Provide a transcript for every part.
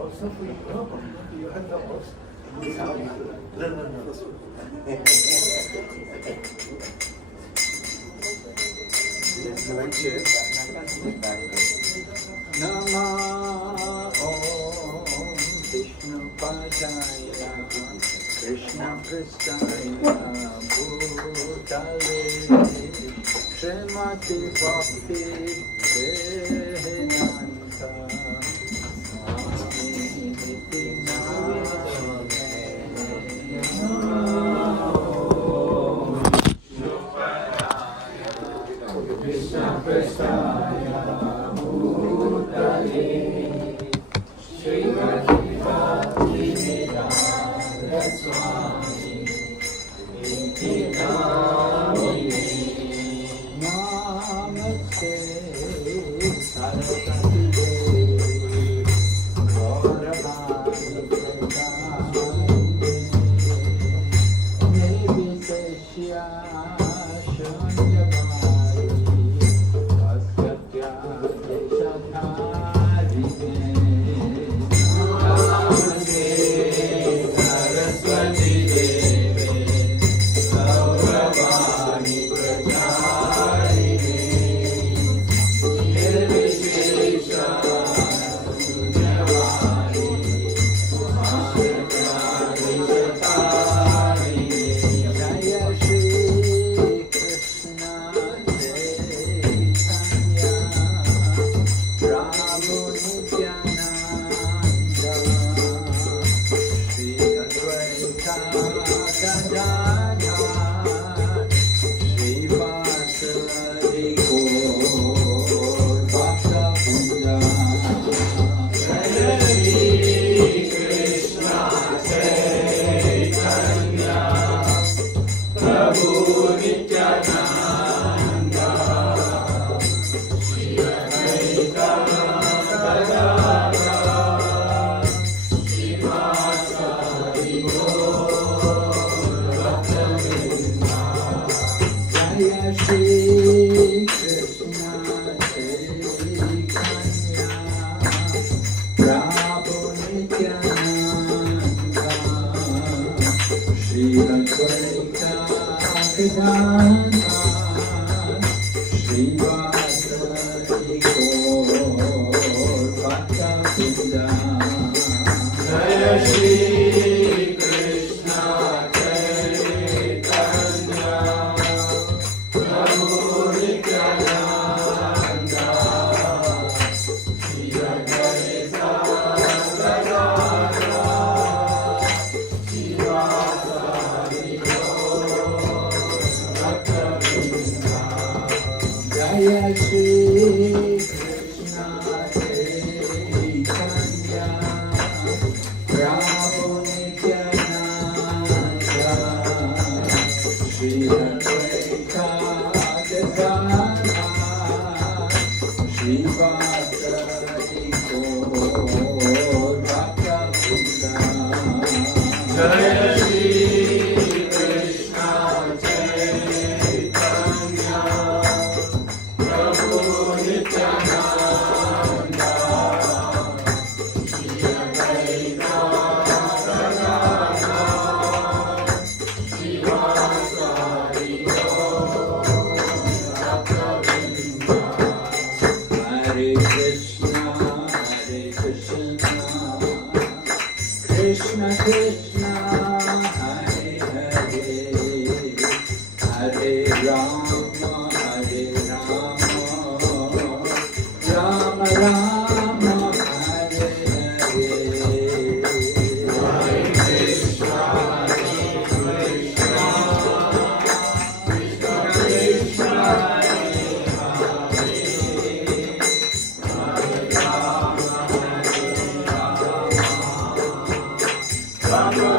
Also for you, you had the host. No. Nama Om Vishnu Padaya Krishna Pristaya Bhutale Srimati Bhakti Vedanta Swami Niti Krishna Pristaya Bhutale Srimati Bhakti Vedanta Swami Niti Namaste Saraswati Devi Gauravani Pradhanini Nirvisesya Shunyavadi Vaskatya Deshatharine Namaste Saraswati Devi Gauravani Pradhanini Nirvisesha Shunyavadi Vaskatya Deshatharine Jaya Shri Krishna Chaitanya Prabhu Nityananda Shri Advaita Gadadhara Shri Vasari Gaur Bhakta-vrinda Jaya Shri Krishna Chaitanya Prabhu Nityananda Shri Advaita Gadadhara Shri Vasari Gaur Bhakta-vrinda Jaya Shri Krishna Chaitanya Prabhu Nityananda Shri Advaita Gadadhara Shri Vasari Gaur Bhakta-vrinda Jaya Shri Krishna Chaitanya Prabhu Nityananda Shri Advaita Gadadhara Shri Vasari Gaur Bhakta-vrinda Jaya Shri Krishna Chaitanya Prabhu Nityananda Shri Advaita Gadadhara Shri Vasari Gaur Bhakta-vrinda Jaya Shri Krishna Chaitanya Prabhu Nityananda Shri Advaita Gadadhara Shri Vasari Gaur Bhakta-vrinda Hare Krishna Krishna Krishna Hare Hare Hare Rama Hare Rama Rama Rama Hare Hare Hare Krishna Krishna Krishna Hare Hare Rama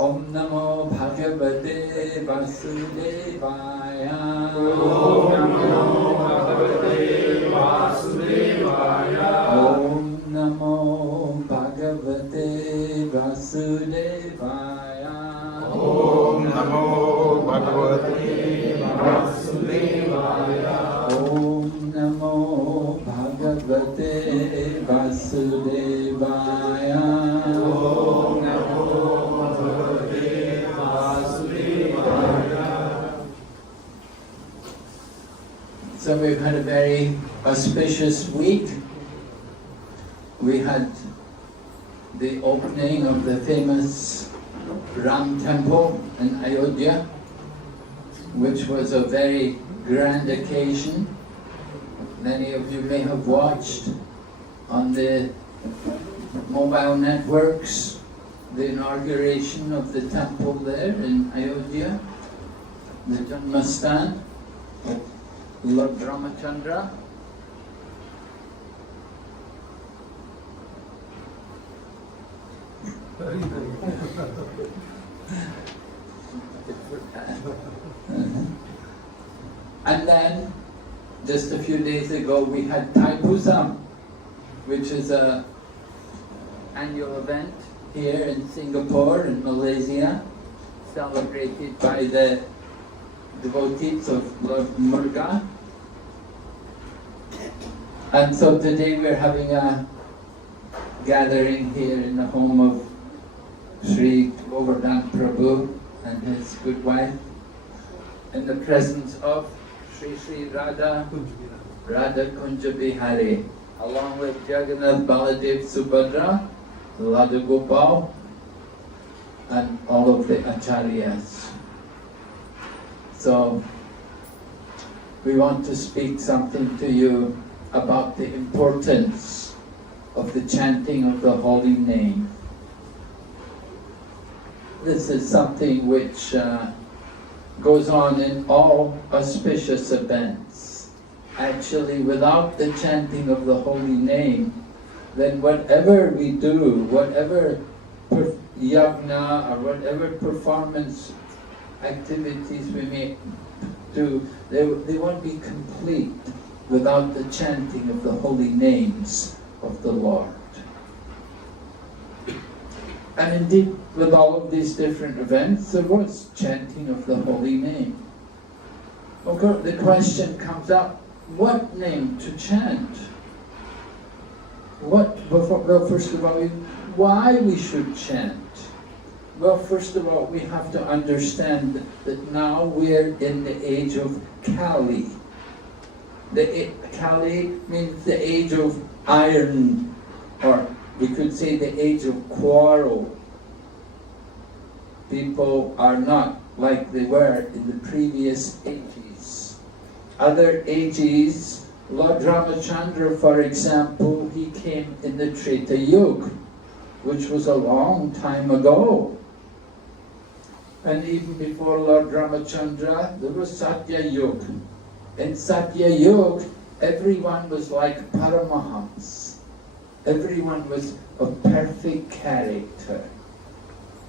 Om Namo Bhagavate Vasudevaya. Om Namo Bhagavate Vasudevaya. Om Namo Bhagavate Vasudevaya. Om Namo Bhagavate Vasudevaya. Om Namo Bhagavate Vasudevaya. Om Namo Bhagavate Vasudevaya. So we've had a very auspicious week. We had the opening of the famous Ram Temple in Ayodhya, which was a very grand occasion. Many of you may have watched on the mobile networks the inauguration of the temple there in Ayodhya, the Janmastan of Lord Ramachandra. And then, just a few days ago, we had Thai Pusam, which is an annual event here in Singapore and Malaysia, celebrated by the devotees of Lord Murugan. And so today we're having a gathering here in the home of HG Govardhan Prabhu and his good wife, in the presence of Sri Radha Kunja Bihari, along with Jagannath Baladev Subhadra, Radha Gopal, and all of the acharyas. So we want to speak something to you about the importance of the chanting of the holy name. This is something which goes on in all auspicious events. Actually, without the chanting of the holy name, then whatever we do, whatever yajna or whatever performance activities we may do, they won't be complete without the chanting of the holy names of the Lord. And indeed, with all of these different events, there was chanting of the holy name. Okay, the question comes up, what name to chant? Well, first of all, why we should chant? Well, first of all, we have to understand that now we're in the age of Kali. Kali means the age of iron, or we could say the age of quarrel. People are not like they were in the previous ages. Other ages, Lord Ramachandra, for example, he came in the Treta Yuga, which was a long time ago. And even before Lord Ramachandra, there was Satya Yuga. In Satya Yuga, everyone was like Paramahams. Everyone was of perfect character.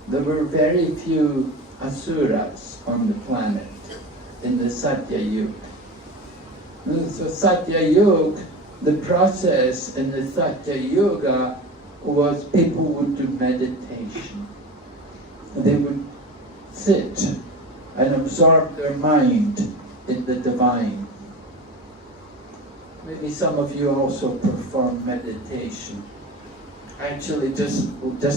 There were very few asuras on the planet in the Satya Yuga. So Satya Yuga, the process in the Satya Yuga was people would do meditation. They would sit and absorb their mind in the divine. Maybe some of you also perform meditation. Actually, just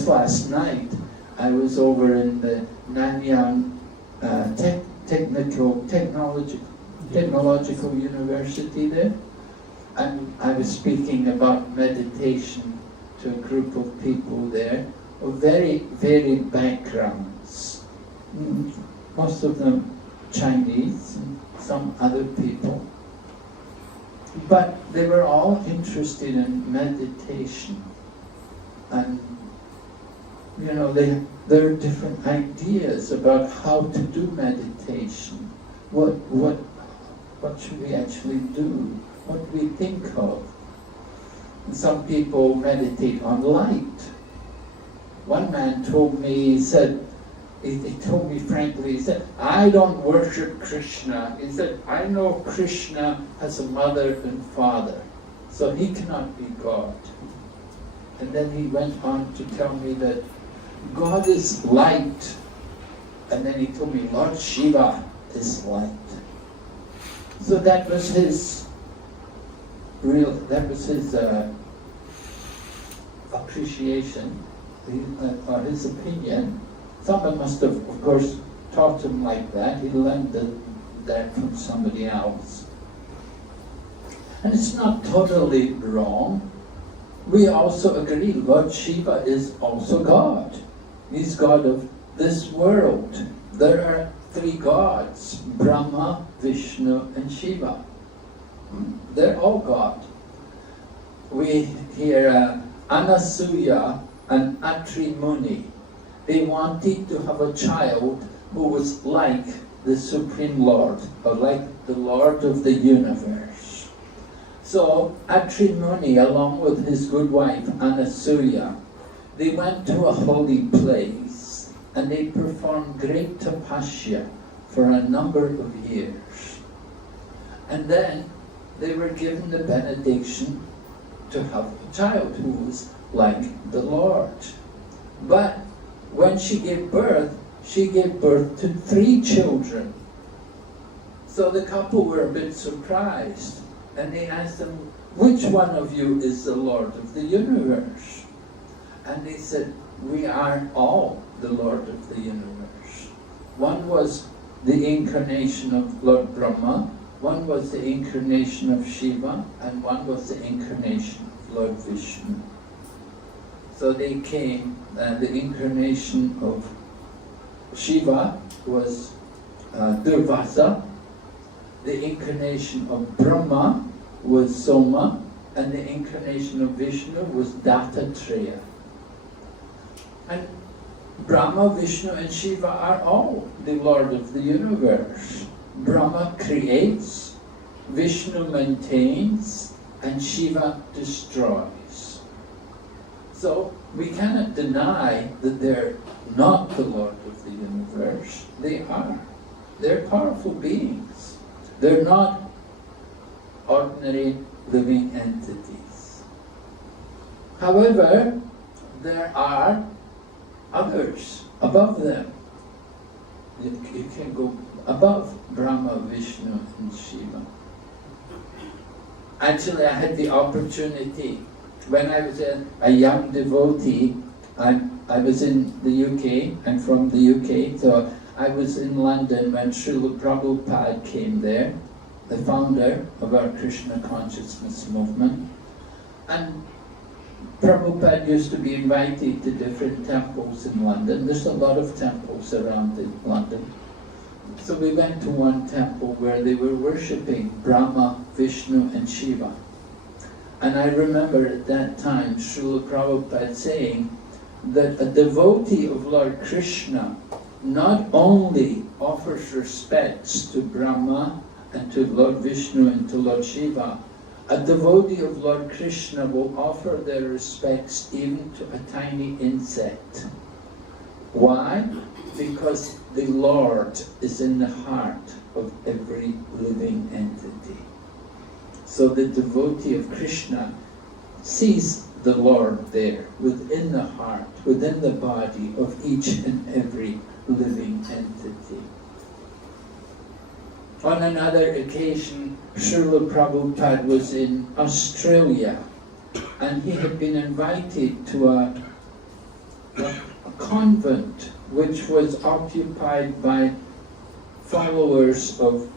last night, I was over in the Nanyang Technological University there, and I was speaking about meditation to a group of people there of very varied backgrounds. Most of them Chinese and some other people. But they were all interested in meditation. And you know, there are different ideas about how to do meditation. What should we actually do? What do we think of? And some people meditate on light. One man told me, he told me frankly, he said, I don't worship Krishna. He said, I know Krishna has a mother and father, so he cannot be God. And then he went on to tell me that God is light. And then he told me Lord Shiva is light. So that was his appreciation, or his opinion. Someone must have, of course, taught him like that. He learned that from somebody else. And it's not totally wrong. We also agree Lord Shiva is also God. He's God of this world. There are three gods, Brahma, Vishnu, and Shiva. They're all God. We hear Anasuya and Atri Muni. They wanted to have a child who was like the Supreme Lord, or like the Lord of the universe. So Atri Muni, along with his good wife Anasuya, they went to a holy place and they performed great tapasya for a number of years. And then they were given the benediction to have a child who was like the Lord. But when she gave birth to 3 children. So the couple were a bit surprised, and they asked them, which one of you is the Lord of the universe? And they said, we are all the Lord of the universe. One was the incarnation of Lord Brahma, one was the incarnation of Shiva, and one was the incarnation of Lord Vishnu. So they came, the incarnation of Shiva was Durvasa, the incarnation of Brahma was Soma, and the incarnation of Vishnu was Dattatreya. And Brahma, Vishnu, and Shiva are all the Lord of the universe. Brahma creates, Vishnu maintains, and Shiva destroys. So we cannot deny that they're not the Lord of the universe. They are. They're powerful beings. They're not ordinary living entities. However, there are others above them, you can go above Brahma, Vishnu and Shiva. Actually, I had the opportunity, when I was a young devotee, I was in the UK, I'm from the UK, so I was in London when Srila Prabhupada came there, the founder of our Krishna consciousness movement. And Prabhupada used to be invited to different temples in London. There's a lot of temples around in London. So we went to one temple where they were worshipping Brahma, Vishnu and Shiva. And I remember at that time Srila Prabhupada saying that a devotee of Lord Krishna not only offers respects to Brahma and to Lord Vishnu and to Lord Shiva, a devotee of Lord Krishna will offer their respects even to a tiny insect. Why? Because the Lord is in the heart of every living entity. So the devotee of Krishna sees the Lord there, within the heart, within the body of each and every living entity. On another occasion, Srila Prabhupada was in Australia, and he had been invited to a convent which was occupied by followers of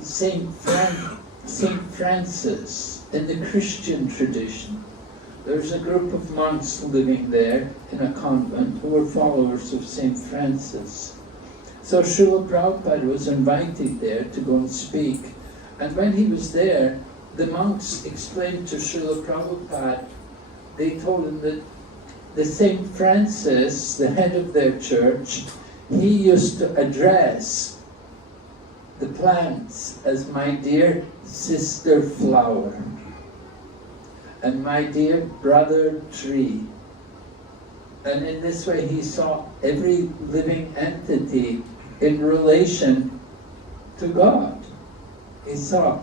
Saint Francis in the Christian tradition. There's a group of monks living there in a convent who were followers of Saint Francis. So Srila Prabhupada was invited there to go and speak. And when he was there, the monks explained to Srila Prabhupada, they told him that the Saint Francis, the head of their church, he used to address the plants as my dear sister flower and my dear brother tree. And in this way he saw every living entity in relation to God. He saw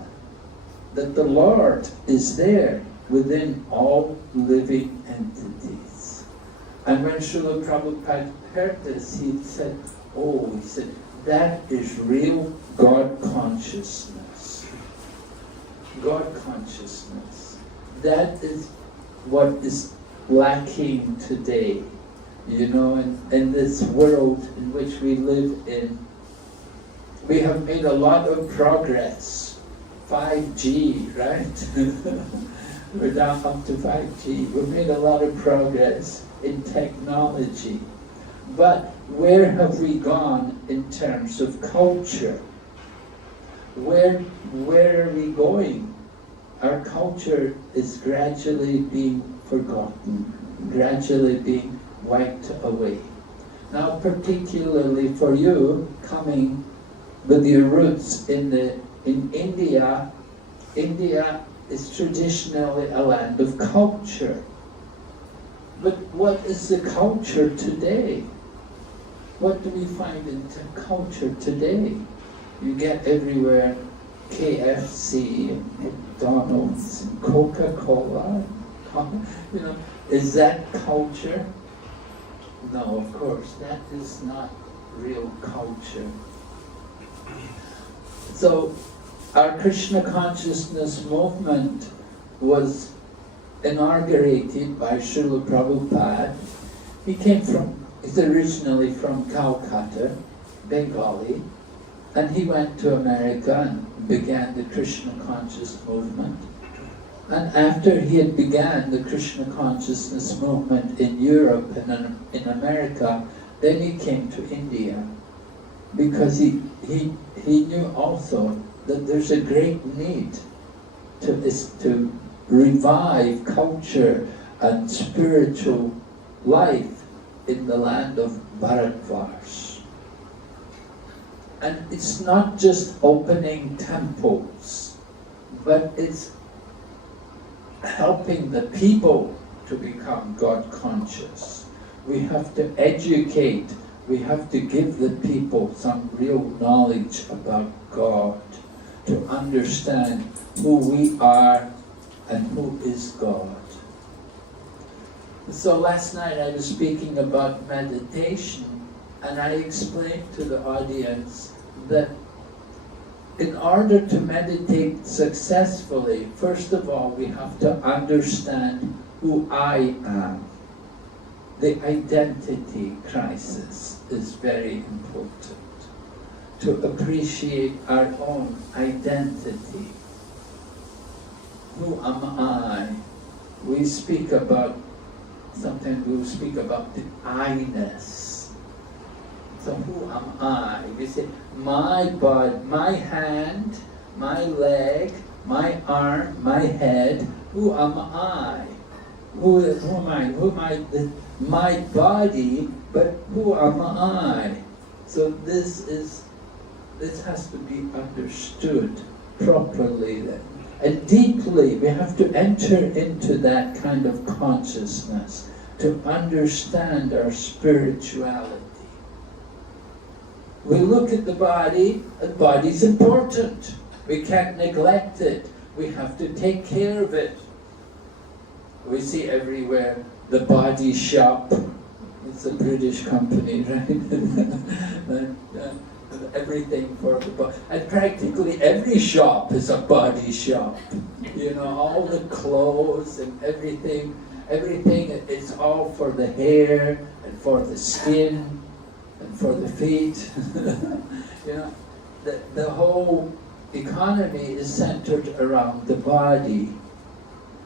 that the Lord is there within all living entities. And when Srila Prabhupada heard this, he said, that is real God consciousness. God consciousness. That is what is lacking today. You know, in this world in which we live in, we have made a lot of progress. 5G, right? We're down up to 5G. We've made a lot of progress in technology. But where have we gone in terms of culture? Where are we going? Our culture is gradually being forgotten, gradually being wiped away. Now, particularly for you, coming with your roots in India, India is traditionally a land of culture. But what is the culture today? What do we find in culture today? You get everywhere KFC and McDonald's and Coca-Cola. You know, is that culture? No, of course, that is not real culture. So, our Krishna consciousness movement was inaugurated by Srila Prabhupada. He's originally from Calcutta, Bengali, and he went to America and began the Krishna conscious movement. And after he had began the Krishna consciousness movement in Europe and in America, then he came to India, because he knew also that there's a great need to revive culture and spiritual life in the land of Bharatvarsh. And it's not just opening temples, but it's helping the people to become God conscious. We have to educate, we have to give the people some real knowledge about God, to understand who we are and who is God. So last night I was speaking about meditation, And I explained to the audience that in order to meditate successfully, first of all, we have to understand who I am. The identity crisis is very important. To appreciate our own identity. Who am I? We speak about, sometimes we'll speak about the I-ness. So who am I? We say, my body, my hand, my leg, my arm, my head. Who am I? Who am I? Who am I? My body, but who am I? So this has to be understood properly then. And deeply, we have to enter into that kind of consciousness to understand our spirituality. We look at the body, and the body's important. We can't neglect it. We have to take care of it. We see everywhere the Body Shop. It's a British company, right? Everything for the body. And practically every shop is a body shop. You know, all the clothes and everything is all for the hair and for the skin and for the feet. You know, the whole economy is centered around the body.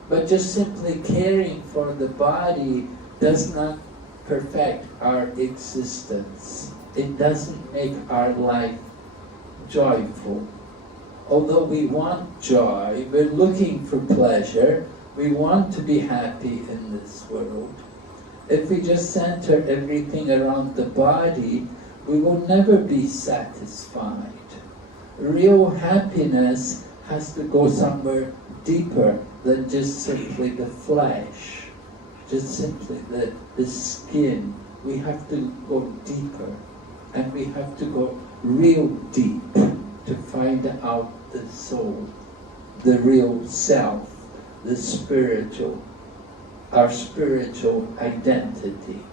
But just simply caring for the body does not perfect our existence. It doesn't make our life joyful. Although we want joy, we're looking for pleasure, we want to be happy in this world. If we just center everything around the body, we will never be satisfied. Real happiness has to go somewhere deeper than just simply the flesh, just simply the skin. We have to go deeper, and we have to go real deep to find out the soul, the real self, the spiritual, our spiritual identity.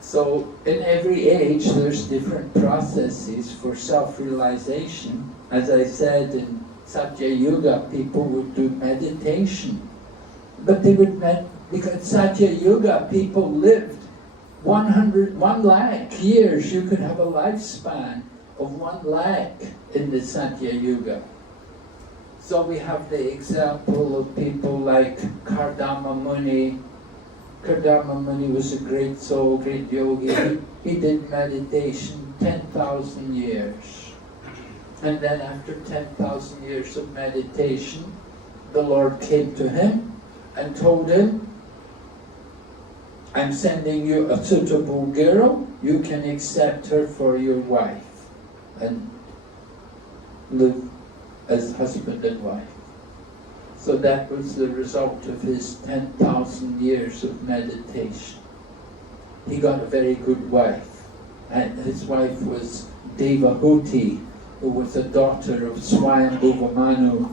So in every age there's different processes for self-realization. As I said, in Satya Yuga people would do meditation. But they would because Satya Yuga people lived 1 lakh years. You could have a lifespan of 1 lakh in the Satya Yuga. So we have the example of people like Kardama Muni. Kardama Muni was a great soul, great yogi. He did meditation 10,000 years. And then after 10,000 years of meditation, the Lord came to him and told him, I'm sending you a suitable girl, you can accept her for your wife and live as husband and wife. So that was the result of his 10,000 years of meditation. He got a very good wife, and his wife was Devahuti, who was a daughter of Swayambhuva Manu.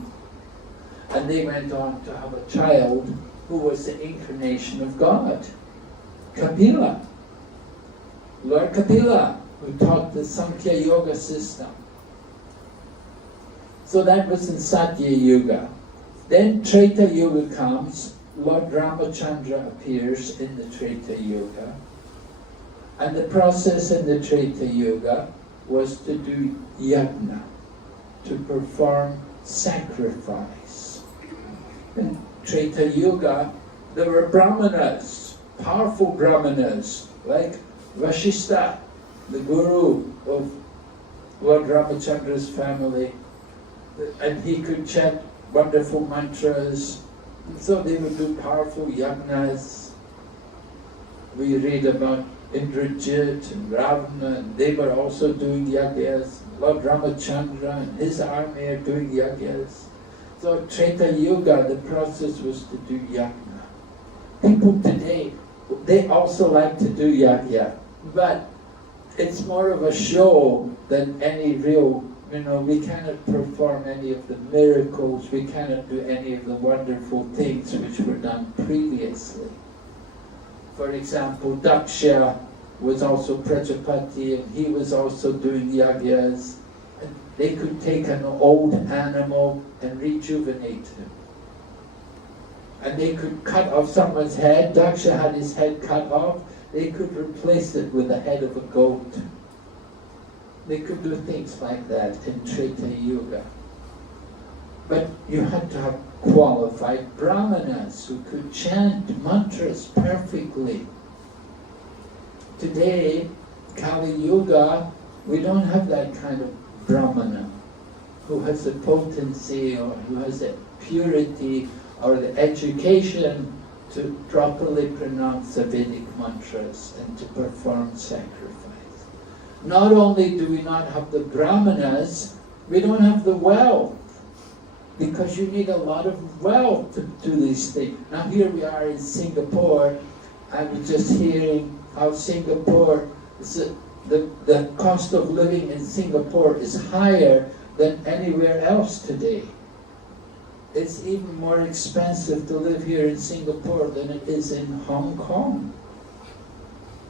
And they went on to have a child who was the incarnation of God, Kapila, Lord Kapila, who taught the Samkhya Yoga system. So that was in Satya Yuga. Then Treta Yuga comes, Lord Ramachandra appears in the Treta Yuga. And the process in the Treta Yuga was to do yajna, to perform sacrifice. In Treta Yuga, there were brahmanas, powerful brahmanas, like Vashishta, the guru of Lord Ramachandra's family, and he could chant wonderful mantras, and so they would do powerful yajnas. We read about Indrajit and Ravana, and they were also doing yajnas. Lord Ramachandra and his army are doing yajnas. So Treta Yuga, the process was to do yajna. People today, they also like to do yajna, but it's more of a show than any real, we cannot perform any of the miracles, we cannot do any of the wonderful things which were done previously. For example, Daksha was also Prajapati, and he was also doing yagyas. And they could take an old animal and rejuvenate him. And they could cut off someone's head. Daksha had his head cut off. They could replace it with the head of a goat. They could do things like that in Treta Yuga. But you had to have qualified brahmanas who could chant mantras perfectly. Today, Kali Yuga, we don't have that kind of brahmana who has the potency or who has the purity or the education to properly pronounce the Vedic mantras and to perform sacrifice. Not only do we not have the brahmanas, we don't have the wealth, because you need a lot of wealth to do these things. Now here we are in Singapore. I was just hearing how Singapore, the cost of living in Singapore is higher than anywhere else today. It's even more expensive to live here in Singapore than it is in Hong Kong,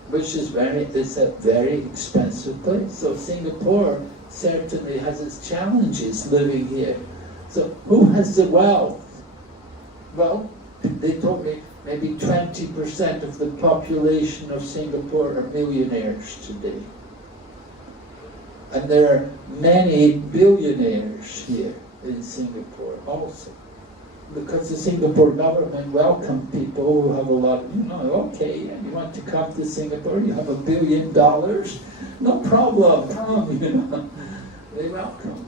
which is a very expensive place. So Singapore certainly has its challenges living here. So who has the wealth? Well, they told me maybe 20% of the population of Singapore are millionaires today. And there are many billionaires here in Singapore also. Because the Singapore government welcomed people who have a lot, okay, and you want to come to Singapore, you have $1 billion, no problem, come, They welcome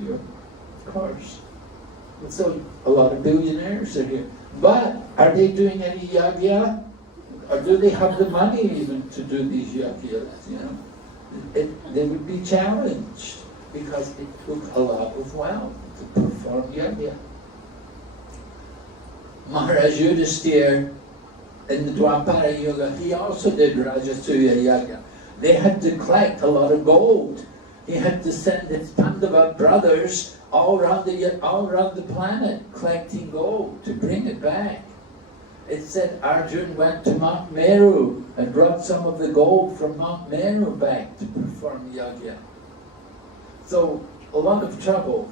you, of course. And so a lot of billionaires are here. But are they doing any yagya? Or do they have the money even to do these yagyas, They would be challenged because it took a lot of wealth to perform yagya. Maharaj Yudhisthira in the Dwapara Yuga, he also did Rajasuya Yagya. They had to collect a lot of gold. He had to send his Pandava brothers all around the planet collecting gold to bring it back. It said Arjun went to Mount Meru and brought some of the gold from Mount Meru back to perform yagya. So a lot of trouble.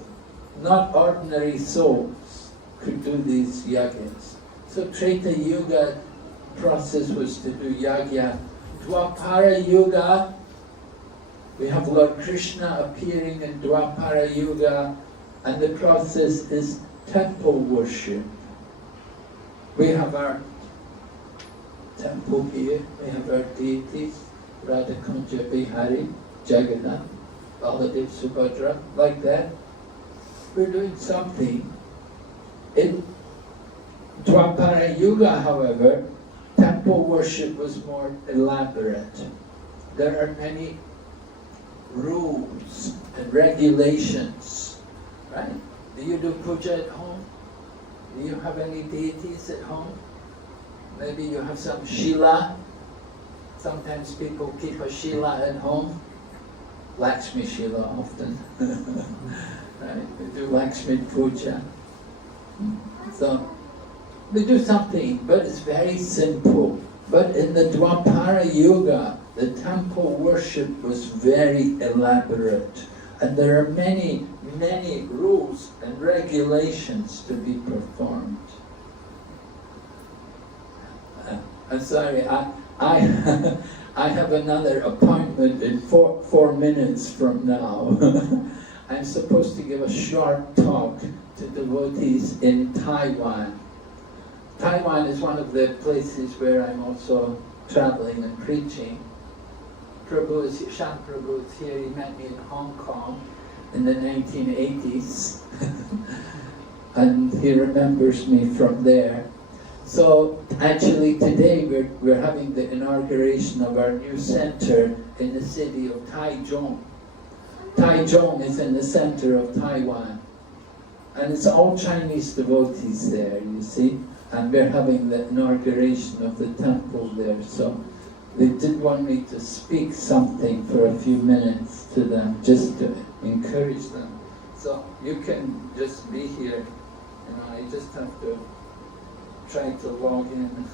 Not ordinary souls could do these yagyas. So Treta Yuga process was to do yagya. Dwapara Yuga, we have Lord Krishna appearing in Dwapara Yuga, and the process is temple worship. We have our temple here, we have our deities, Radha Kunja Bihari, Jagannath, Baladev Subhadra, like that. We're doing something. In Dwapara Yuga, however, temple worship was more elaborate. There are many rules and regulations, right? Do you do puja at home? Do you have any deities at home? Maybe you have some Shila. Sometimes people keep a Shila at home. Lakshmi Shila often. Right? We do Lakshmi puja. So we do something, but it's very simple. But in the Dwapara Yuga, the temple worship was very elaborate. And there are many, many rules and regulations to be performed. I'm sorry, I have another appointment in four minutes from now. I'm supposed to give a short talk to devotees in Taiwan. Taiwan is one of the places where I'm also traveling and preaching. Shan Prabhu is here. He met me in Hong Kong in the 1980s. And he remembers me from there. So actually today we're having the inauguration of our new center in the city of Taichung. Taichung is in the center of Taiwan. And it's all Chinese devotees there, you see. And we're having the inauguration of the temple there. So they did want me to speak something for a few minutes to them, just to encourage them. So you can just be here, I just have to try to log in.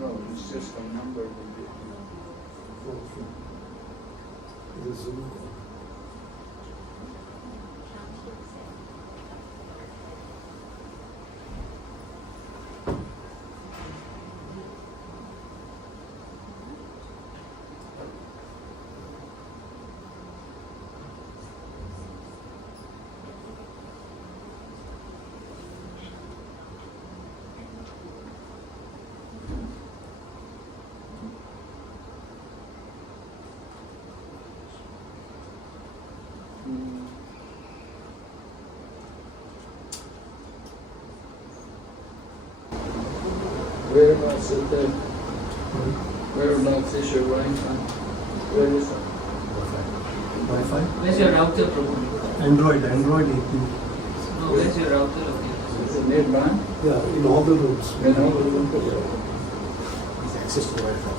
No, it's just a number. The Zoom. Whereabouts is the whereabouts is your Wi-Fi? Where is it? Wi-Fi? Where's your router, Prabhu? Android API. No, where's your router located? Is it nearby? Yeah, in all the rooms. You know? It's access to Wi-Fi.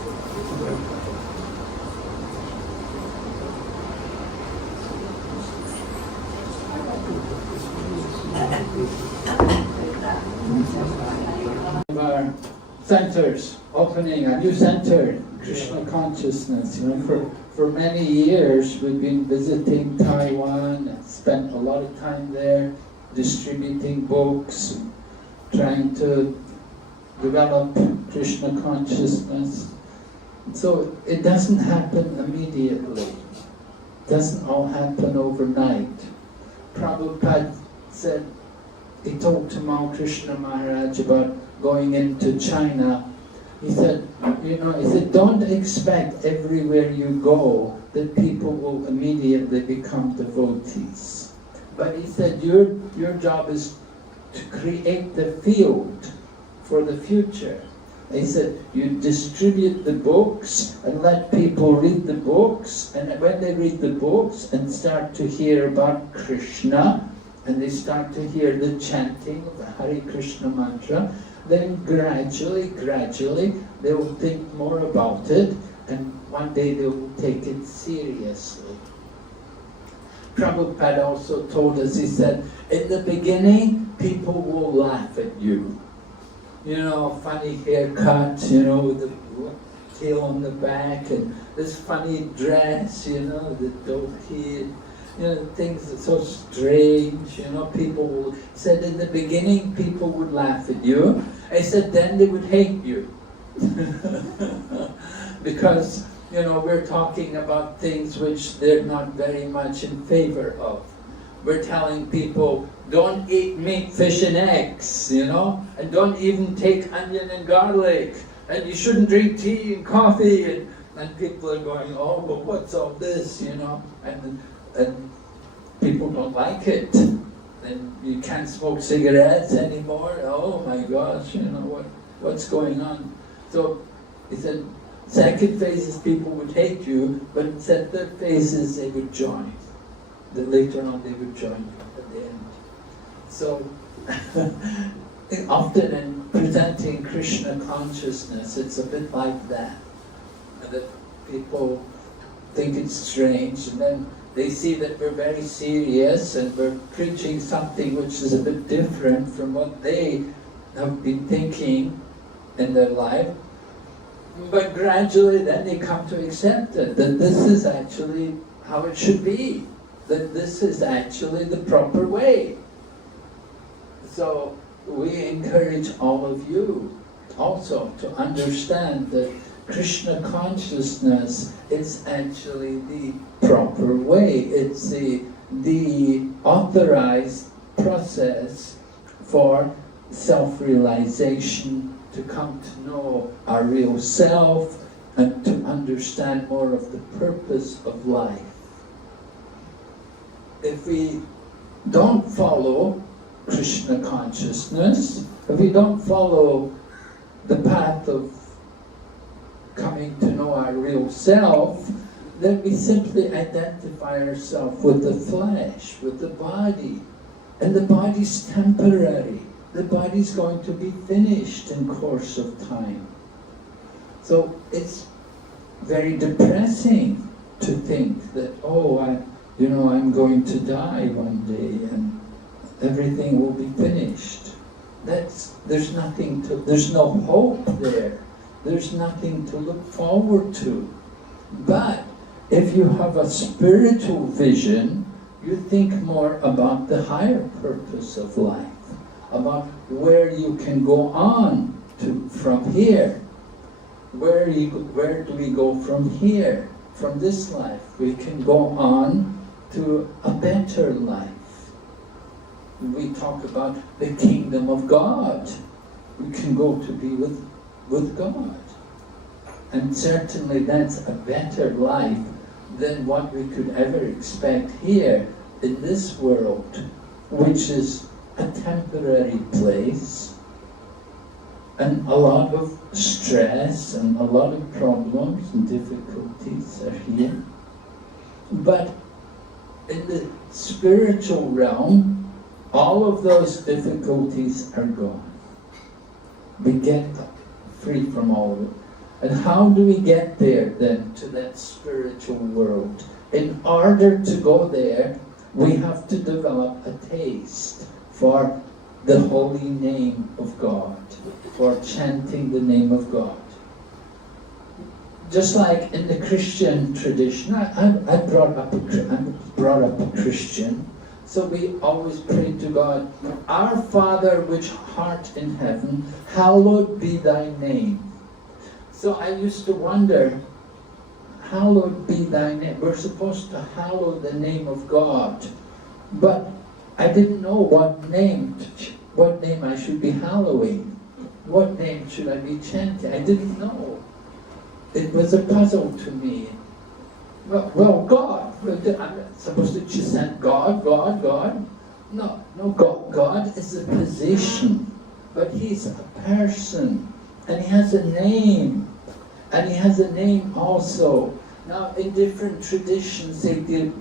Our centers, opening a new center, Krishna consciousness. You know, for many years we've been visiting Taiwan and spent a lot of time there, distributing books, trying to develop Krishna consciousness. So it doesn't happen immediately. It doesn't all happen overnight. Prabhupada said, he talked to Krishna Maharaj about going into China. He said, don't expect everywhere you go that people will immediately become devotees. But he said, your job is to create the field for the future. He said, you distribute the books and let people read the books, and when they read the books and start to hear about Krishna, and they start to hear the chanting of the Hare Krishna mantra, then gradually, they will think more about it, and one day they will take it seriously. Prabhupada also told us, he said, in the beginning, people will laugh at you. You know, funny haircut, with the tail on the back, and this funny dress, the dhoti, things that are so strange, people said in the beginning people would laugh at you. I said then they would hate you. Because, we're talking about things which they're not very much in favor of. We're telling people, don't eat meat, fish and eggs, and don't even take onion and garlic. and you shouldn't drink tea and coffee, and people are going, oh, but what's all this, you know, and people don't like it. And you can't smoke cigarettes anymore. Oh my gosh, you know, what's going on? So he said, second phase is people would hate you, but in third phase is they would join. That later on they would join you at the end. So often in presenting Krishna consciousness, it's a bit like that. That people think it's strange, and then they see that we're very serious and we're preaching something which is a bit different from what they have been thinking in their life. But gradually then they come to accept it, that this is actually how it should be, that this is actually the proper way. So we encourage all of you also to understand that Krishna consciousness is actually the proper way. It's the authorized process for self-realization, to come to know our real self and to understand more of the purpose of life. If we don't follow Krishna consciousness, if we don't follow the path of coming to know our real self, then we simply identify ourselves with the flesh, with the body. And the body's temporary. The body's going to be finished in course of time. So it's very depressing to think that, oh, I'm going to die one day and everything will be finished. There's no hope there. There's nothing to look forward to. But if you have a spiritual vision, you think more about the higher purpose of life, about where you can go on to from here. Where do we go from here? From this life, we can go on to a better life. We talk about the kingdom of God. We can go to be with God. And certainly that's a better life than what we could ever expect here in this world, which is a temporary place, and a lot of stress and a lot of problems and difficulties are here. But in the spiritual realm, all of those difficulties are gone. We get free from all of it. And how do we get there then, to that spiritual world? In order to go there, we have to develop a taste for the holy name of God, for chanting the name of God. Just like in the Christian tradition, I'm brought up a Christian, so we always pray to God, "Our Father which art in heaven, hallowed be thy name." So I used to wonder, hallowed be thy name. We're supposed to hallow the name of God, but I didn't know what name I should be hallowing. What name should I be chanting? I didn't know. It was a puzzle to me. Well, God. I'm supposed to just chant God. No, God is a position, but He's a person, and He has a name, and He has a name also. Now, in different traditions, they give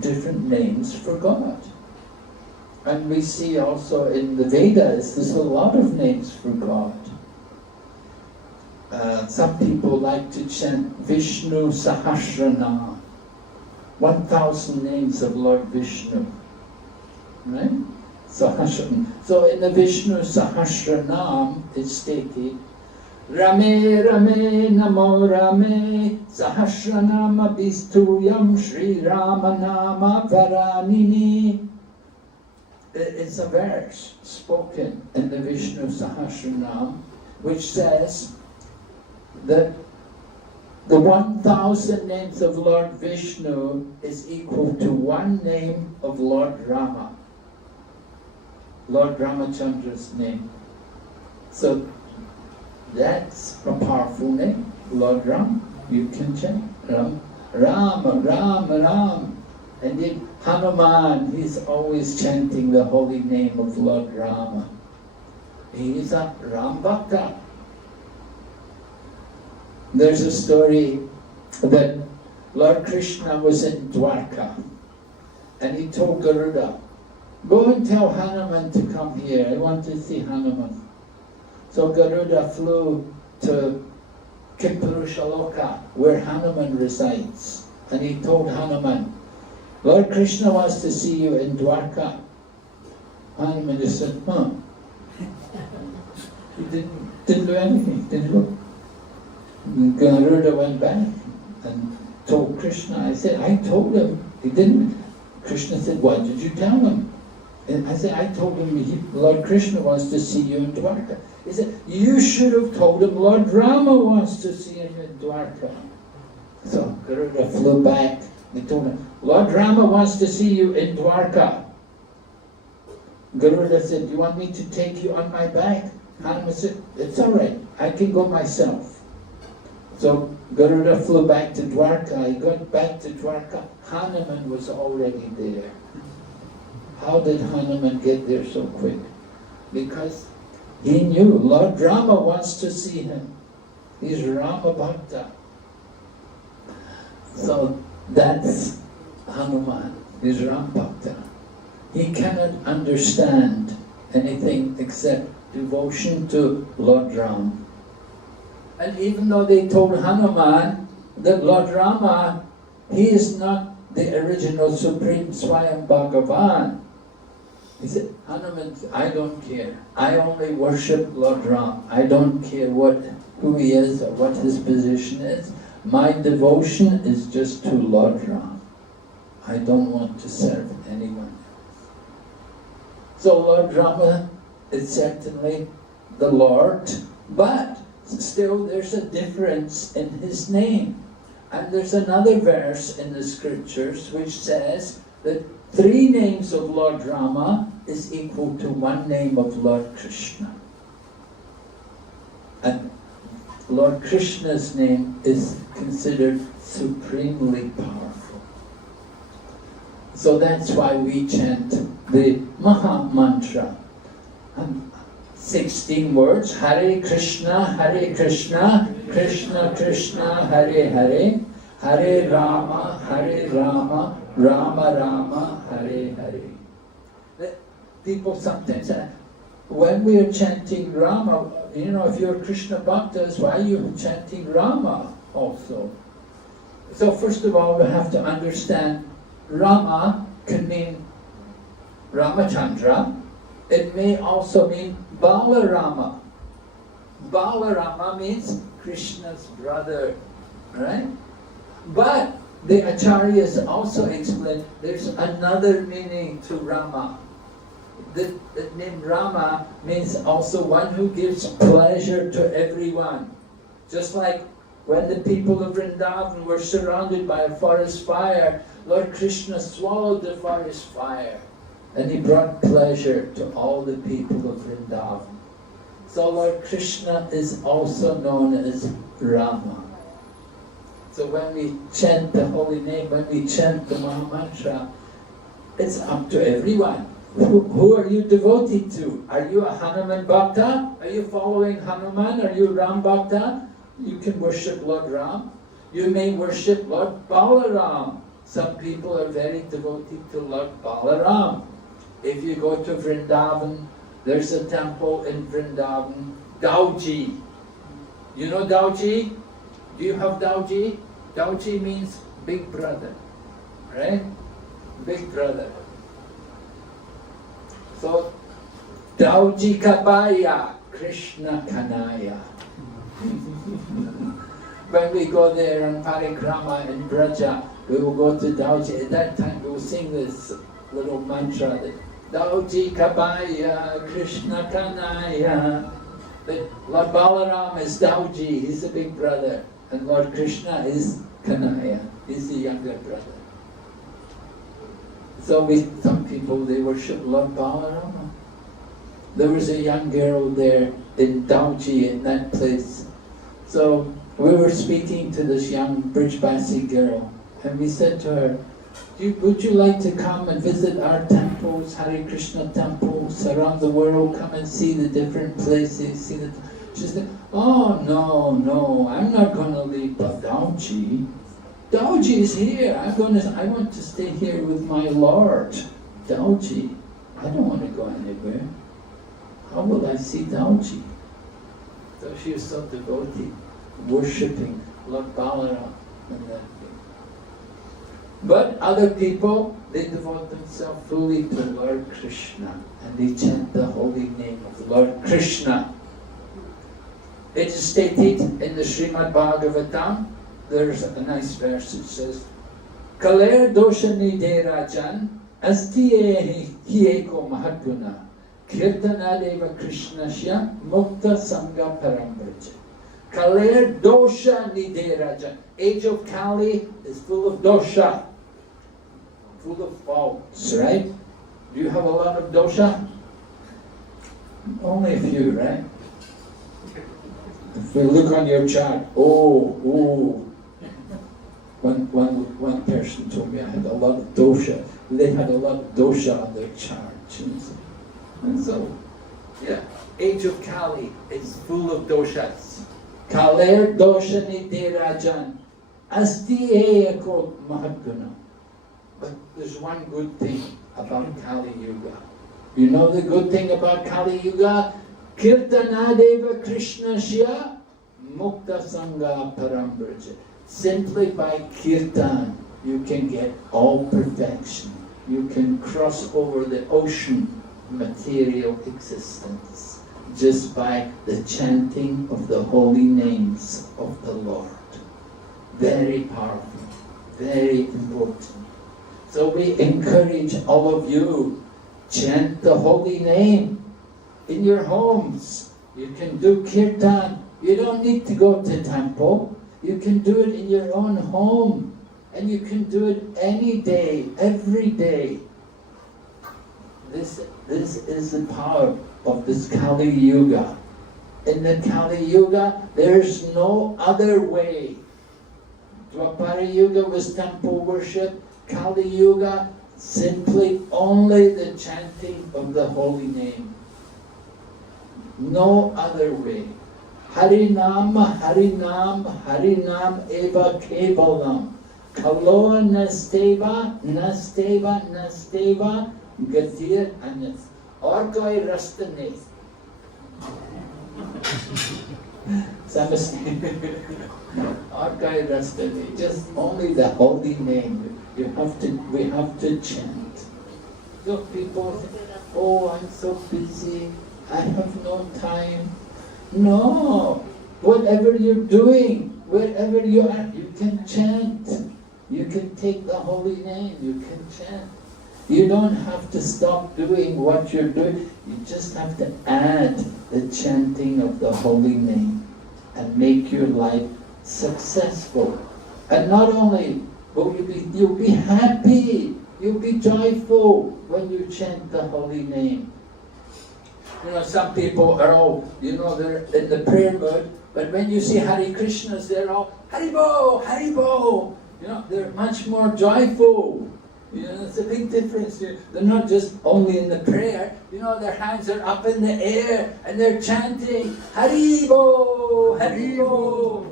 different names for God. And we see also in the Vedas, there's a lot of names for God. Some people like to chant Vishnu Sahasranam, 1,000 names of Lord Vishnu, right? Sahasranam. So in the Vishnu Sahasranam, it's stated, Rame Rame Namo Rame Sahasranama Bistuyam Sri Ramanama Varanini. It's a verse spoken in the Vishnu Sahasranam which says that the 1,000 names of Lord Vishnu is equal to one name of Lord Rama, Lord Ramachandra's name. So That's a powerful name, Lord Ram. You can chant Ram, Ram, Ram, Ram. And then Hanuman, he's always chanting the holy name of Lord Rama. He is a Ram Bhakta. There's a story that Lord Krishna was in Dwarka and he told Garuda, go and tell Hanuman to come here, I want to see Hanuman. So Garuda flew to Kipurushaloka, where Hanuman resides, and he told Hanuman, Lord Krishna wants to see you in Dwarka. Hanuman just said, He didn't do anything, didn't look. Garuda went back and told Krishna, I said, I told him, he didn't. Krishna said, what did you tell him? And I said, I told him, Lord Krishna wants to see you in Dwarka. He said, you should have told him Lord Rama wants to see him in Dwarka. So Garuda flew back. He told him, Lord Rama wants to see you in Dwarka. Garuda said, you want me to take you on my back? Hanuman said, it's all right, I can go myself. So Garuda flew back to Dwarka. He got back to Dwarka. Hanuman was already there. How did Hanuman get there so quick? Because he knew Lord Rama wants to see him. He's Rama Bhakta. So that's Hanuman. He's Ram Bhakta. He cannot understand anything except devotion to Lord Ram. And even though they told Hanuman that Lord Rama, he is not the original Supreme Swayam Bhagavan. He said, Hanuman, I don't care. I only worship Lord Ram. I don't care who he is or what his position is. My devotion is just to Lord Ram. I don't want to serve anyone else. So Lord Rama is certainly the Lord, but still there's a difference in his name. And there's another verse in the scriptures which says that 3 names of Lord Rama is equal to 1 name of Lord Krishna. And Lord Krishna's name is considered supremely powerful. So that's why we chant the Maha Mantra. 16 words, Hare Krishna, Krishna Krishna, Hare Hare, Hare Rama, Rama Rama, Hare Hare. People sometimes say, when we are chanting Rama, if you're Krishna Bhaktas, why are you chanting Rama also? So first of all, we have to understand Rama can mean Ramachandra. It may also mean Balarama. Balarama means Krishna's brother, right? But the Acharyas also explain there's another meaning to Rama. The name Rama means also one who gives pleasure to everyone. Just like when the people of Vrindavan were surrounded by a forest fire, Lord Krishna swallowed the forest fire and he brought pleasure to all the people of Vrindavan. So Lord Krishna is also known as Rama. So when we chant the holy name, when we chant the Maha Mantra, it's up to everyone. Who are you devoted to? Are you a Hanuman Bhakta? Are you following Hanuman? Are you Ram Bhakta? You can worship Lord Ram. You may worship Lord Balaram. Some people are very devoted to Lord Balaram. If you go to Vrindavan, there's a temple in Vrindavan, Dauji. You know Dauji? Do you have Dauji? Dauji means big brother, right? Big brother. So, Dauji Kabaya, Krishna Kanaya. When we go there on Parikrama in Braja, we will go to Dauji. At that time we will sing this little mantra, Dauji Kabaya, Krishna Kanaya. But Lord Balaram is Dauji, he's the big brother. And Lord Krishna is Kanaya, he's the younger brother. So some people, they worship Lord Balarama. There was a young girl there in Dauji, in that place. So we were speaking to this young Brijbasi girl, and we said to her, would you like to come and visit our temples, Hare Krishna temples around the world, come and see the different places, She said, oh no, I'm not going to leave Dauji. Dauji is here. I want to stay here with my Lord. Dauji. I don't want to go anywhere. How will I see Dauji? So she was so devoted, worshipping Lord Balaram and that thing. But other people, they devote themselves fully to Lord Krishna and they chant the holy name of Lord Krishna. It is stated in the Srimad Bhagavatam, there's a nice verse that says, Kaler dosha nide rajan asti hieko mahadguna kirtanadeva krishnasya mukta sangha parambraja. Kaler dosha nide rajan. Age of Kali is full of dosha, full of faults, right? Do you have a lot of dosha? Only a few, right? If you look on your chart, one person told me I had a lot of dosha. They had a lot of dosha on their chart. And so, yeah, age of Kali is full of doshas. Kaler dosha nide rajan asti eko mahadguna. But there's one good thing about Kali Yuga. You know the good thing about Kali Yuga? Kirtanadeva Krishnasya Mukta Sangha Parambraja. Simply by kirtan, you can get all perfection. You can cross over the ocean of material existence just by the chanting of the holy names of the Lord. Very powerful, very important. So we encourage all of you, chant the holy name in your homes. You can do kirtan. You don't need to go to temple. You can do it in your own home. And you can do it any day, every day. This is the power of this Kali Yuga. In the Kali Yuga, there's no other way. Dwapara Yuga was temple worship. Kali Yuga, simply only the chanting of the holy name. No other way. Harinam, Harinam, Harinam eva kevalam. Kaloa nasteva, nasteva, nasteva, gatir anas. Orkoi rastane. Orkoi rastane. Just only the holy name. We have to chant. So people say, oh, I'm so busy, I have no time. No, whatever you're doing, wherever you are, you can chant. You can take the holy name, you can chant. You don't have to stop doing what you're doing. You just have to add the chanting of the holy name and make your life successful. And not only will you'll be happy, you'll be joyful when you chant the holy name. You know, some people are all, they're in the prayer mood, but when you see Hare Krishnas, they're all, Haribo, Haribo. They're much more joyful. It's a big difference. They're not just only in the prayer, their hands are up in the air and they're chanting, Haribo, Haribo.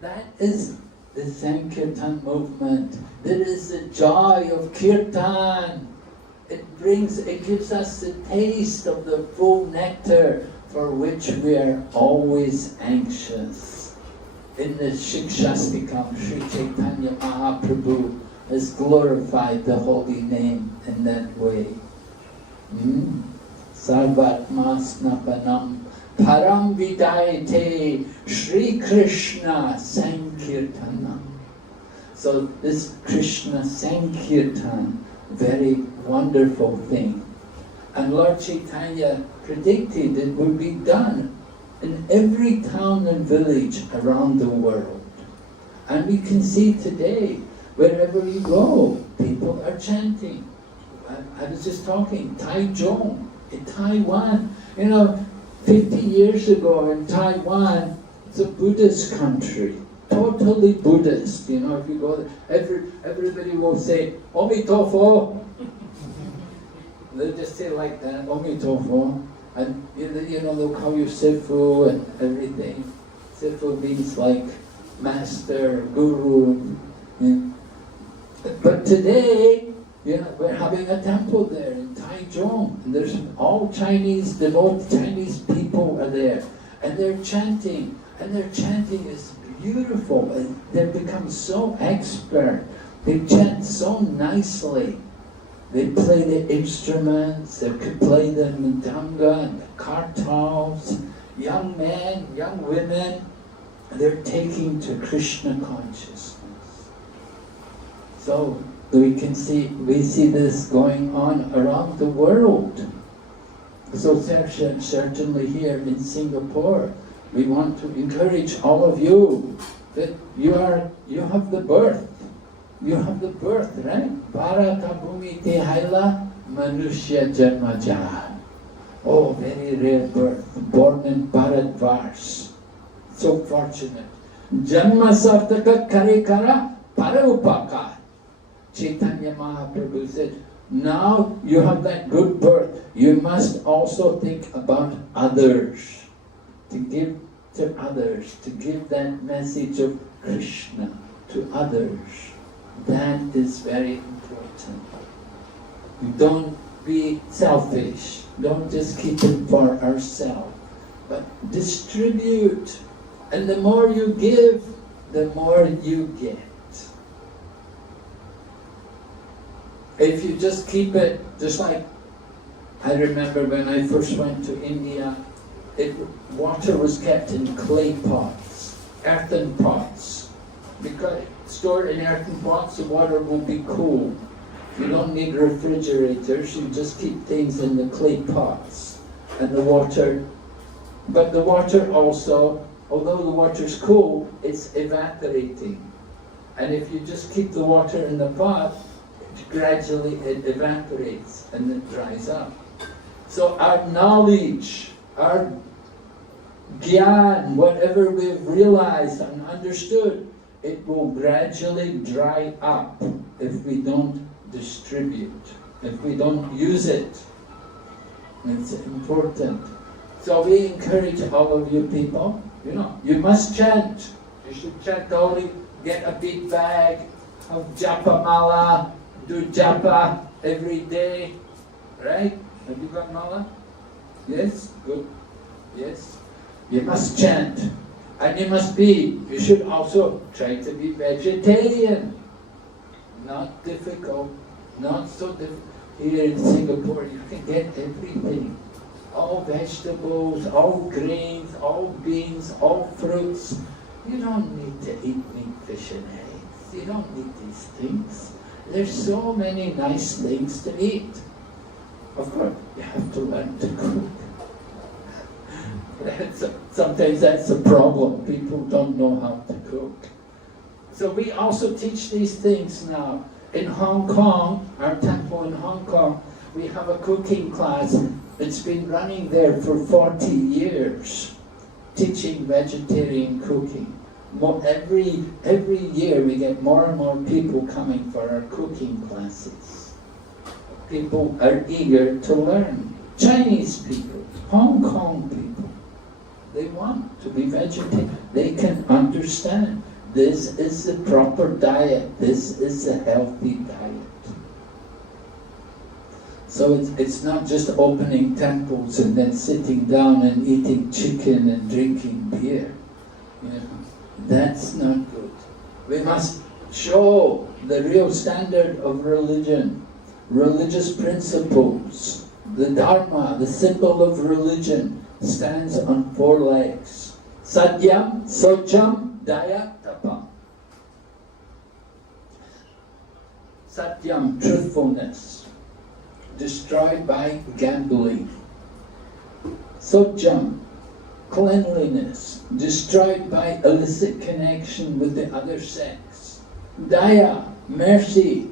That is the Sankirtan movement. That is the joy of Kirtan. It gives us the taste of the full nectar for which we are always anxious. In the Shikshastikam, Sri Chaitanya Mahaprabhu has glorified the holy name in that way. Sarvatma snapanam param vidayate Sri Krishna Sankirtanam. So this Krishna Sankirtan, very wonderful thing. And Lord Chaitanya predicted it would be done in every town and village around the world. And we can see today, wherever you go, people are chanting. I was just talking, Taichung in Taiwan. 50 years ago in Taiwan, it's a Buddhist country, totally Buddhist. You know, if you go there, everybody will say, Omitofo. They'll just say like that, Omitofo. And you know, they'll call you Sifu and everything. Sifu means like master, guru. Yeah. But today, you know, we're having a temple there in Taichung, and there's all Chinese people are there, and they're chanting, and their chanting is beautiful. And they've become so expert. They chant so nicely. They play the instruments. They could play the mridanga and the kartals. Young men, young women, they're taking to Krishna consciousness. So we see this going on around the world. So certainly here in Singapore, we want to encourage all of you that you have the birth. You have the birth, right? Bharata Bhumi Te Haila Manushya Janmaja. Oh, very rare birth, born in Bharatvarsh. So fortunate. Janma Sartaka Karikara Paraupaka. Chaitanya Mahaprabhu said, now you have that good birth, you must also think about others, to give to others, to give that message of Krishna to others. That is very important. Don't be selfish, don't just keep it for ourselves, but distribute. And the more you give, the more you get. If you just keep it, just like I remember when I first went to India, water was kept in clay pots, earthen pots. Because stored in earthen pots, the water will be cool. You don't need refrigerators, you just keep things in the clay pots. And the water, but the water also, although the water's cool, it's evaporating. And if you just keep the water in the pot, gradually it evaporates and it dries up. So our knowledge, our gyan, whatever we've realized and understood, it will gradually dry up if we don't distribute, if we don't use it. It's important. So we encourage all of you people, you know, you must chant. You should chant only, get a big bag of japa mala, do japa every day, right? Have you got mala? Yes? Good. Yes? You must chant. And you should also try to be vegetarian. Not difficult, not so difficult. Here in Singapore you can get everything. All vegetables, all grains, all beans, all fruits. You don't need to eat meat, fish and eggs. You don't need these things. There's so many nice things to eat. Of course, you have to learn to cook. Sometimes that's a problem. People don't know how to cook. So we also teach these things now. In Hong Kong, our temple in Hong Kong, we have a cooking class. It's been running there for 40 years, teaching vegetarian cooking. Every year we get more and more people coming for our cooking classes. People are eager to learn. Chinese people, Hong Kong people, they want to be vegetarian. They can understand this is the proper diet. This is a healthy diet. So it's not just opening temples and then sitting down and eating chicken and drinking beer. You know, that's not good. We must show the real standard of religion, religious principles. The Dharma, the symbol of religion, stands on 4 legs. Satyam, Socham, Daya, Tapam. Satyam, truthfulness, destroyed by gambling. Socham, cleanliness, destroyed by illicit connection with the other sex. Daya, mercy,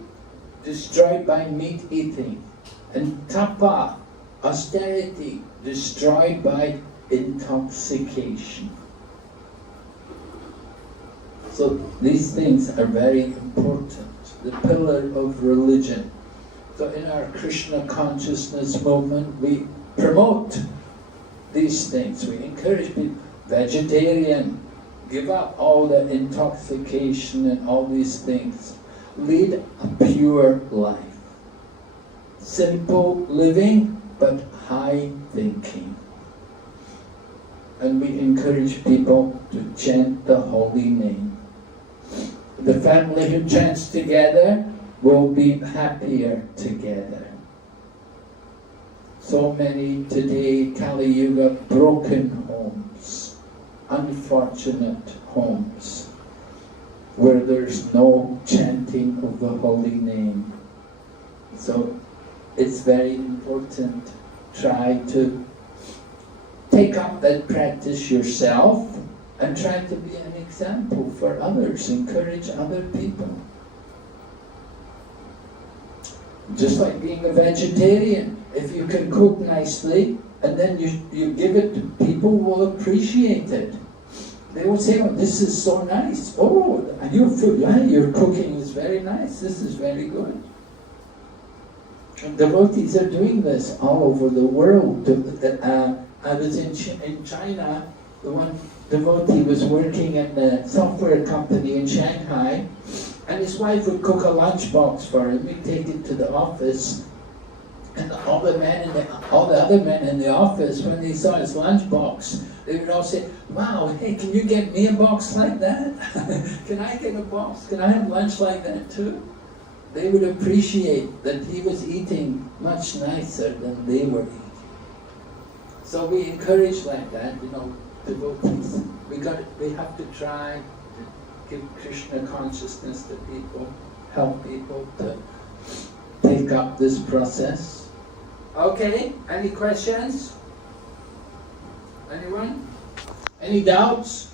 destroyed by meat eating. And tapa, austerity, destroyed by intoxication. So these things are very important. The pillar of religion. So in our Krishna consciousness movement, we promote these things. We encourage people, vegetarian, give up all the intoxication and all these things. Lead a pure life. Simple living, but high thinking. And we encourage people to chant the holy name. The family who chants together will be happier together. So many today, Kali Yuga, broken homes, unfortunate homes, where there's no chanting of the holy name. So it's very important. Try to take up that practice yourself and try to be an example for others. Encourage other people. Just like being a vegetarian. If you can cook nicely and then you give it to people, will appreciate it. They will say, oh, this is so nice. Oh, your food, your cooking is very nice. This is very good. And devotees are doing this all over the world. I was in China. The one devotee was working in the software company in Shanghai, and his wife would cook a lunchbox for him. He'd take it to the office, and all the other men in the office, when they saw his lunchbox, they would all say, "Wow, hey, can you get me a box like that? Can I get a box? Can I have lunch like that too?" They would appreciate that he was eating much nicer than they were eating. So we encourage like that, devotees. We have to try to give Krishna consciousness to people, help people to take up this process. Okay, any questions? Anyone? Any doubts?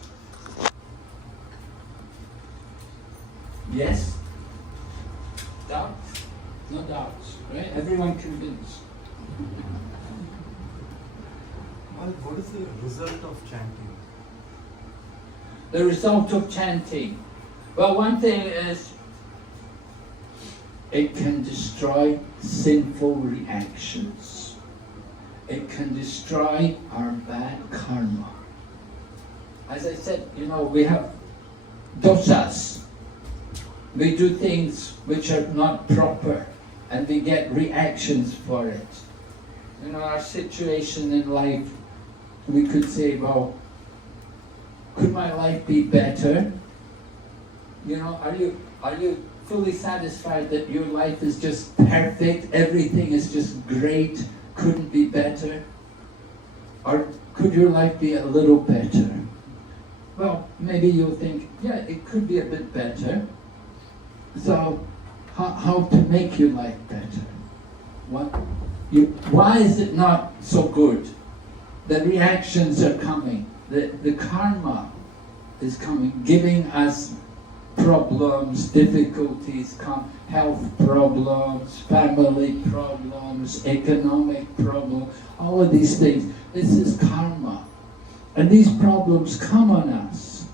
Yes? Doubts? No doubts, right? Everyone convinced. What is the result of chanting? The result of chanting. Well, one thing is it can destroy sinful reactions. It can destroy our bad karma. As I said, we have dosas. We do things which are not proper and we get reactions for it. Our situation in life, we could say, well, could my life be better? Are you fully satisfied that your life is just perfect, everything is just great, couldn't be better? Or could your life be a little better? Well, maybe you'll think, yeah, it could be a bit better. So, how to make your life better? Why is it not so good? The reactions are coming. The karma is coming, giving us problems, difficulties, health problems, family problems, economic problems, all of these things. This is karma. And these problems come on us.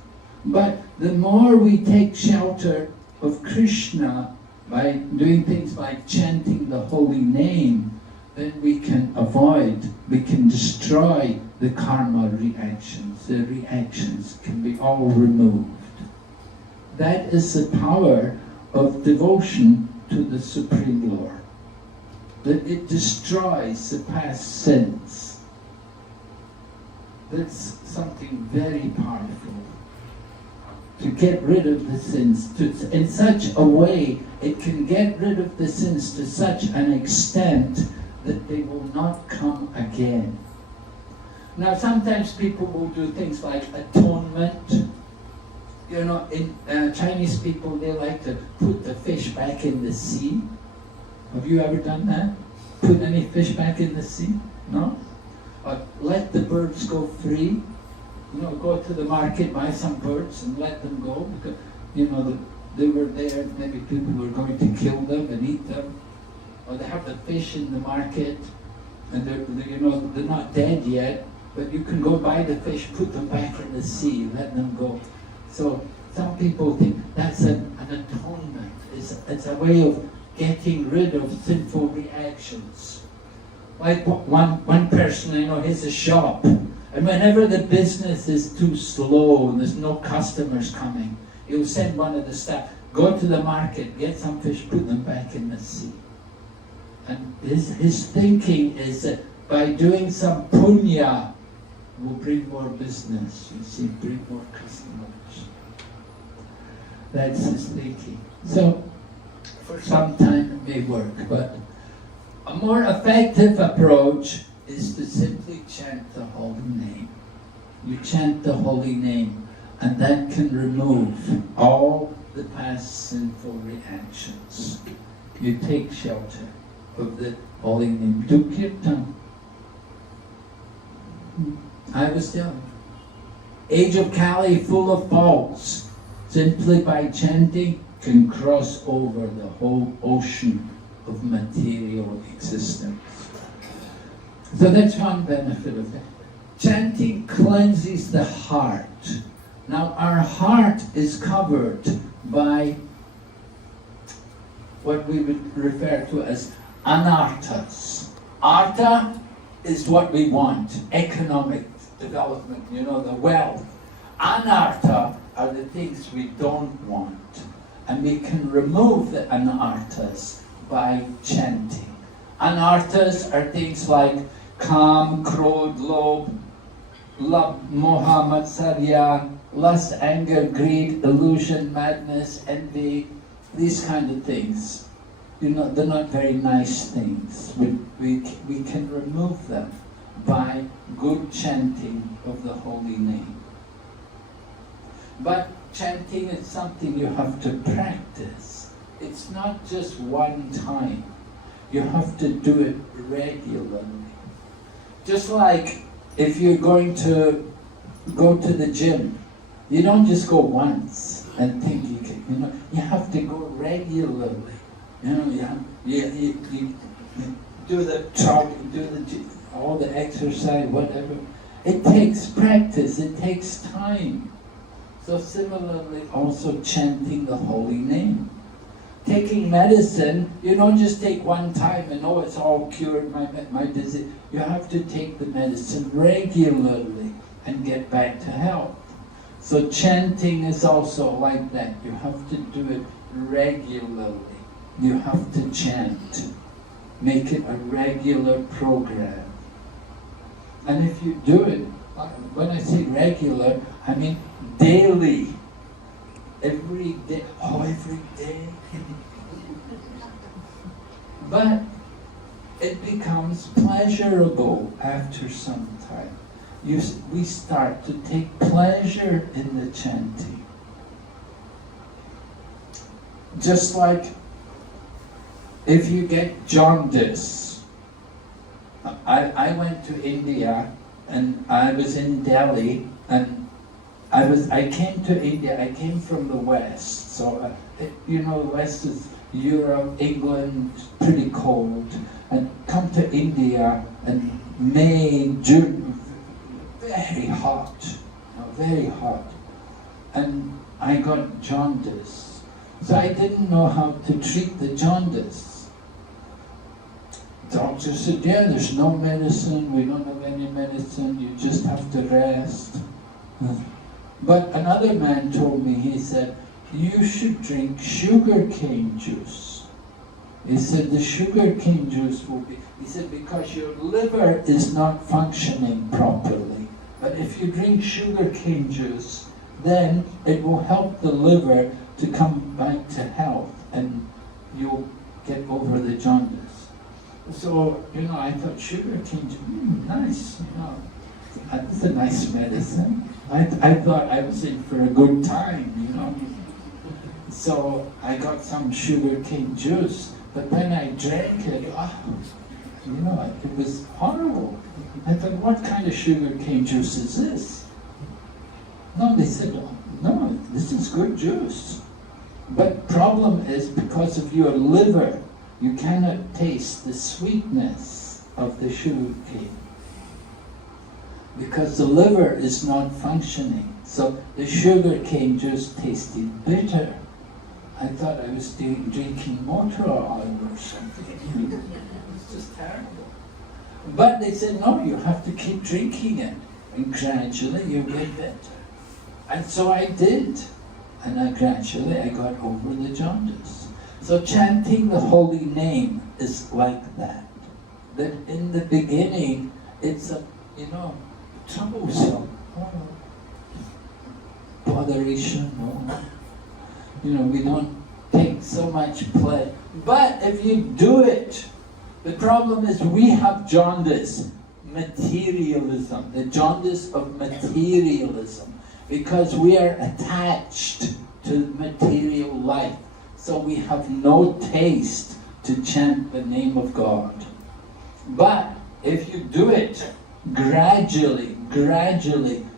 But the more we take shelter of Krishna by doing things like chanting the holy name, then we can destroy the karma reactions. The reactions can be all removed. That is the power of devotion to the Supreme Lord. That it destroys the past sins. That's something very powerful. To get rid of the sins in such a way, it can get rid of the sins to such an extent that they will not come again. Now sometimes people will do things like atonement. In Chinese people, they like to put the fish back in the sea. Have you ever done that? Put any fish back in the sea? No? Or let the birds go free. Go to the market, buy some birds and let them go, because, they were there, maybe people were going to kill them and eat them. Or they have the fish in the market and they're not dead yet, but you can go buy the fish, put them back in the sea, let them go. So some people think that's an atonement. It's a way of getting rid of sinful reactions. Like one person I know has a shop, and whenever the business is too slow and there's no customers coming, he'll send one of the staff, go to the market, get some fish, put them back in the sea. And his thinking is that by doing some punya, will bring more business, you see, bring more customers. That's his thinking. So, for some time it may work, but a more effective approach is to simply chant the holy name. You chant the holy name, and that can remove all the past sinful reactions. You take shelter of the holy name. Do kirtan. I was young. Age of Kali full of faults. Simply by chanting can cross over the whole ocean of material existence. So that's one benefit of it. Chanting cleanses the heart. Now our heart is covered by what we would refer to as anarthas. Artha is what we want, economic development, you know, the wealth. Anartha are the things we don't want. And we can remove the anarthas by chanting. Anarthas are things like Kam, Krodh, Love, Moha, Matsarya, lust, anger, greed, illusion, madness, envy, these kind of things. You know, they're not very nice things. We can remove them by good chanting of the holy name. But chanting is something you have to practice. It's not just one time. You have to do it regularly. Just like if you're going to go to the gym, you don't just go once and think you can, you know, you have to go regularly. You know, you do the jogging, do all the exercise, whatever. It takes practice, it takes time. So similarly, also chanting the holy name. Taking medicine, you don't just take one time and it's all cured, my disease. You have to take the medicine regularly and get back to health. So chanting is also like that. You have to do it regularly. You have to chant. Make it a regular program. And if you do it, when I say regular, I mean daily. Every day. Oh, every day. But it becomes pleasurable after some time. We start to take pleasure in the chanting. Just like if you get jaundice. I went to India and I was in Delhi and I came to India, I came from the West, so you know, the West is Europe, England, pretty cold, and come to India in May, June, very hot, you know, very hot, and I got jaundice, so I didn't know how to treat the jaundice. Doctor said, yeah, there's no medicine, we don't have any medicine, you just have to rest. But another man told me, he said, you should drink sugarcane juice. He said, the sugarcane juice will be, he said, because your liver is not functioning properly. But if you drink sugarcane juice, then it will help the liver to come back to health and you'll get over the jaundice. So, you know, I thought sugarcane juice, nice, you know, that's a nice medicine. I thought I was in for a good time, you know. So I got some sugarcane juice, but then I drank it, you know, it was horrible. I thought, what kind of sugarcane juice is this? No, they said, no, this is good juice. But problem is, because of your liver, you cannot taste the sweetness of the sugarcane. because the liver is not functioning. So the sugar cane just tasted bitter. I thought I was drinking motor oil or something. It's just terrible. But they said, no, you have to keep drinking it, and gradually you'll get better. And so I did. And gradually I got over the jaundice. So chanting the holy name is like that. That in the beginning, it's a, troublesome. Botheration, we don't take so much pleasure. But if you do it, the problem is we have jaundice, materialism, the jaundice of materialism, because we are attached to material life. So we have no taste to chant the name of God. But if you do it gradually,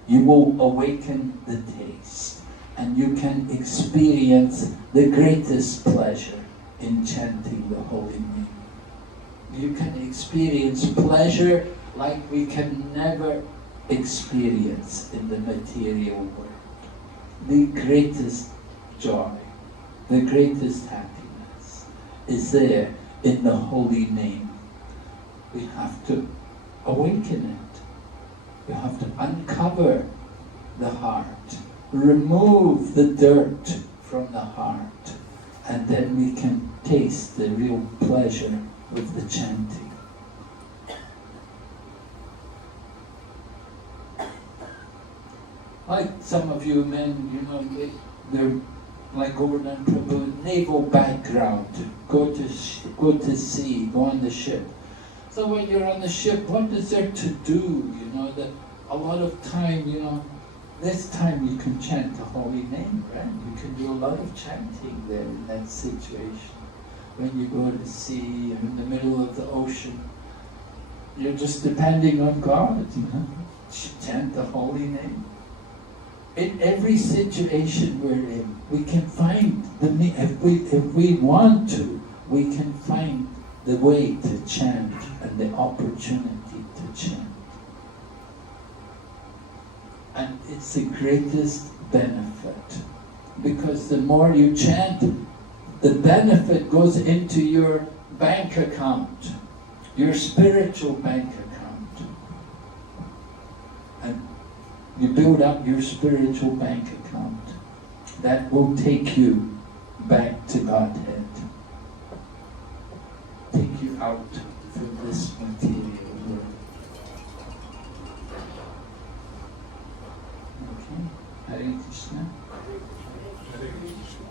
you will awaken the taste, and you can experience the greatest pleasure in chanting the holy name. You can experience pleasure like we can never experience in the material world. The greatest joy, the greatest happiness is there in the holy name. We have to awaken it. We have to uncover the heart, remove the dirt from the heart, and then we can taste the real pleasure of the chanting. Like some of you men, they're like Govardhan Prabhu, naval background, go to sea, go on the ship. So when you're on the ship, what is there to do? That a lot of time, this time you can chant the holy name, right? You can do a lot of chanting there in that situation. When you go to sea, in the middle of the ocean, you're just depending on God, chant the holy name. In every situation we're in, we can find if we want to, we can find the way to chant and the opportunity to chant. And it's the greatest benefit, because the more you chant, the benefit goes into your bank account, your spiritual bank account. And you build up your spiritual bank account. That will take you back to Godhead. Take you out from this material world. Okay? Hare Krishna. Hare Krishna.